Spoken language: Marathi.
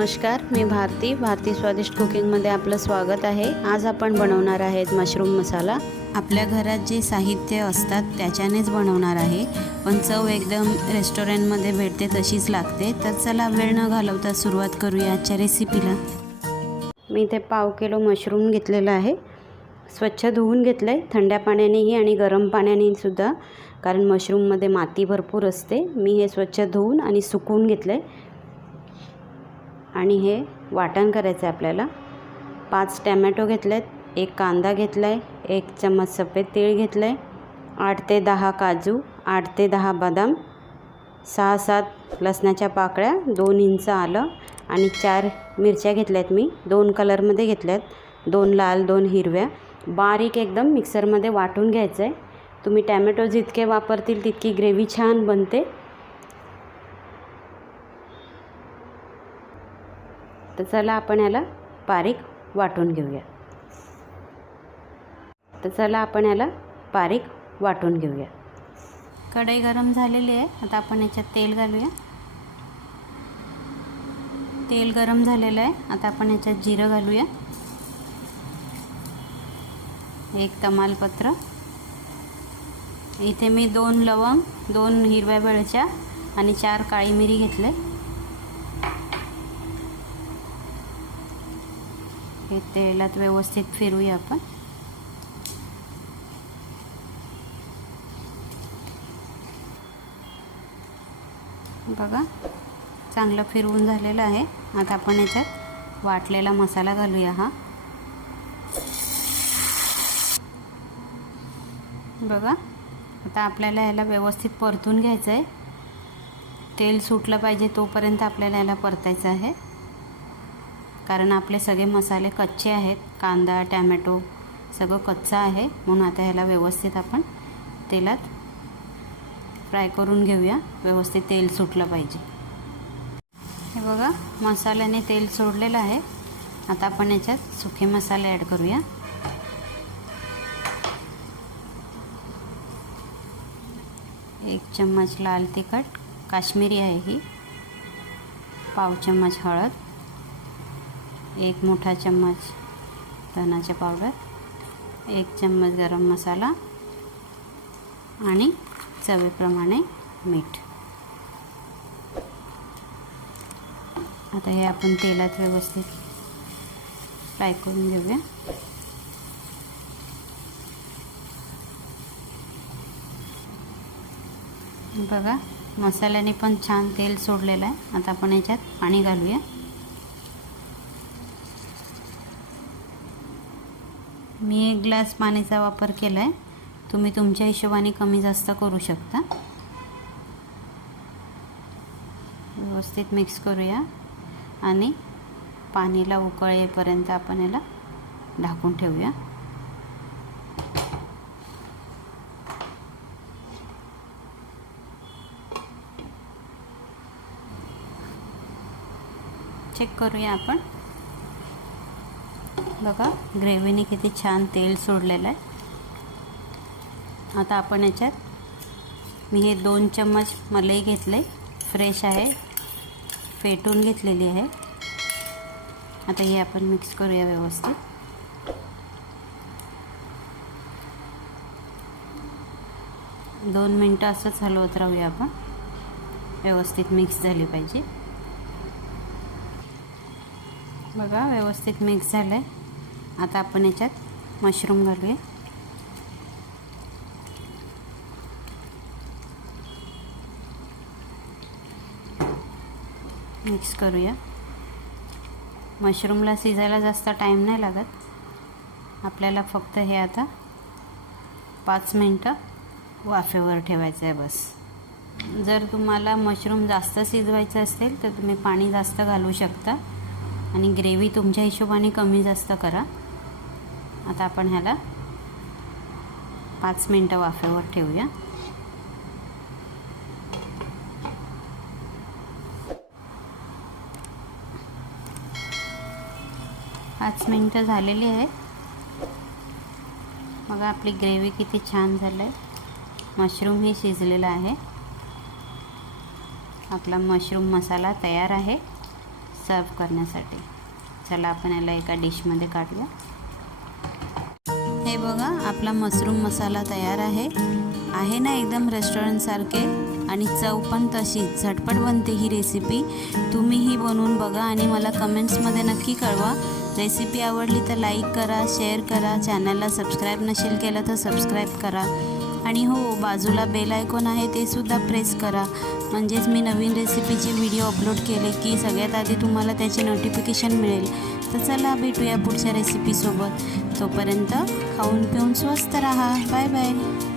नमस्कार, मी भारती स्वादिष्ट कुकिंगमध्ये आपलं स्वागत आहे। आज आपण बनवणार आहेत मशरूम मसाला। आपल्या घरात जे साहित्य असतात त्याच्यानेच बनवणार आहे, पण चव एकदम रेस्टॉरंटमध्ये भेटते तशीच लागते। तर चला वेळ न घालवता सुरुवात करूया आजच्या रेसिपीला। मी इथे पाव किलो मशरूम घेतलेला आहे। स्वच्छ धुवून घेतले थंड्या पाण्यानेही आणि गरम पाण्याने सुद्धा, कारण मशरूममध्ये माती भरपूर असते। मी हे स्वच्छ धुवून आणि सुकवून घेतले आणि हे वाटण करायचं आहे आपल्याला। 5 टोमॅटो घेतलेत, 1 कांदा घेतलाय, 1 चम्मच सफेद तीळ घेतले, 8 ते 10 काजू, 8 ते 10 बदाम, 6-7 लसणाच्या पाकळ्या, 2 इंच आलं आणि 4 मिरच्या घेतल्यात। मी 2 कलरमध्ये घेतल्यात, 2 लाल 2 हिरव्या। बारीक एकदम मिक्सरमध्ये वाटून घ्यायचं आहे। तुम्ही टोमॅटो जितके वापरतील तितकी ग्रेव्ही छान बनते। तर चला आपण याला बारीक वाटून घेऊया। कढई गरम झालेली आहे, आता आपण याच्यात तेल घालूया। तेल गरम झालेलं आहे, आता आपण याच्यात जिरं घालूया, 1 तमालपत्र, इथे मी 2 लवंग, 2 हिरव्या वेलच्या आणि 4 काळी मिरी घेतले। हे तेलात व्यवस्थित फिरूया आपण। बघा चांगलं फिरवून झालेलं आहे। आता आपण याच्यात वाटलेला मसाला घालूया। हा बघा, आता आपल्याला याला व्यवस्थित परतून घ्यायचं आहे। तेल सुटलं पाहिजे तोपर्यंत आपल्याला याला परतायचं आहे, कारण आपले सगळे मसाले कच्चे आहेत। कांदा टोमॅटो सगळं कच्चं आहे, म्हणून आता ह्याला व्यवस्थित आपण तेलात फ्राय करून घेऊया। व्यवस्थित तेल सुटलं पाहिजे। हे बघा मसाल्याने तेल सोडलेलं आहे। आता आपण याच्यात सुके मसाले ॲड करूया। एक चम्मच लाल तिखट काश्मीरी आहे ही, पाव चम्मच हळद, 1 मोठा चम्मच धनाचे पावडर, 1 चम्मच गरम मसाला आणि चवीप्रमाणे मीठ। आता हे आपण तेलात व्यवस्थित फ्राय करून घेऊया। बघा मसाल्याने पण छान तेल सोडलेलं आहे। आता आपण याच्यात पाणी घालूया। मी 1 ग्लास पाण्याचा वापर केला आहे, तुम्ही तुमच्या हिशोबाने कमी जास्त करू शकता। व्यवस्थित मिक्स करूया आणि पाणीला उकळ येईपर्यंत आपण याला ढाकून ठेवूया। चेक करूया आपण। बघा ग्रेव्हीने किती छान तेल सोडलेलं आहे। आता आपण याच्यात मी हे 2 चम्मच मलाई घेतले, फ्रेश आहे, फेटून घेतलेली आहे। आता हे आपण मिक्स करूया व्यवस्थित। दोन मिनटं असंच हलवत राहूया आपण, व्यवस्थित मिक्स झाली पाहिजे। बघा व्यवस्थित मिक्स झालं आहे। आता आपण याच्यात मशरूम घालूया। मिक्स करूया। मशरूमला शिजायला जास्त टाईम नाही लागत, आपल्याला फक्त हे आता 5 मिनटं वाफेवर ठेवायचं आहे बस। जर तुम्हाला मशरूम जास्त शिजवायचं असेल तर तुम्ही पाणी जास्त घालू शकता आणि ग्रेव्ही तुमच्या हिशोबाने कमी जास्त करा। आता आपण ह्याला 5 मिनटं वाफेवर ठेवूया। पाच मिनटं झालेली आहे। बघा आपली ग्रेव्ही किती छान झाली आहे, मशरूमही शिजलेला आहे। आपला मशरूम मसाला तयार आहे। सर्व करण्यासाठी. चला आपण याला एका डिशमध्ये काढूया. हे बघा आपला मशरूम मसाला तयार आहे. आहे ना एकदम रेस्टॉरंटसारखे आणि चव पण तशीच. झटपट बनते ही रेसिपी. तुम्हीही बनवून बघा आणि मला कमेंट्समध्ये नक्की कळवा. रेसिपी आवडली तर लाईक करा, शेअर करा. चॅनलला सबस्क्राईब नसेल केलं तर सबस्क्राईब करा. आणि हो, बाजूला बेल आयकॉन आहे ते सुद्धा प्रेस करा. म्हणजेच मी नवीन रेसिपीचे व्हिडिओ अपलोड केले की सगळ्यात आधी तुम्हाला त्याचे नोटिफिकेशन मिळेल. तर चला भेटूया पुढच्या रेसिपीसोबत. तोपर्यंत खाऊन पिऊन स्वस्त राहा. Bye bye.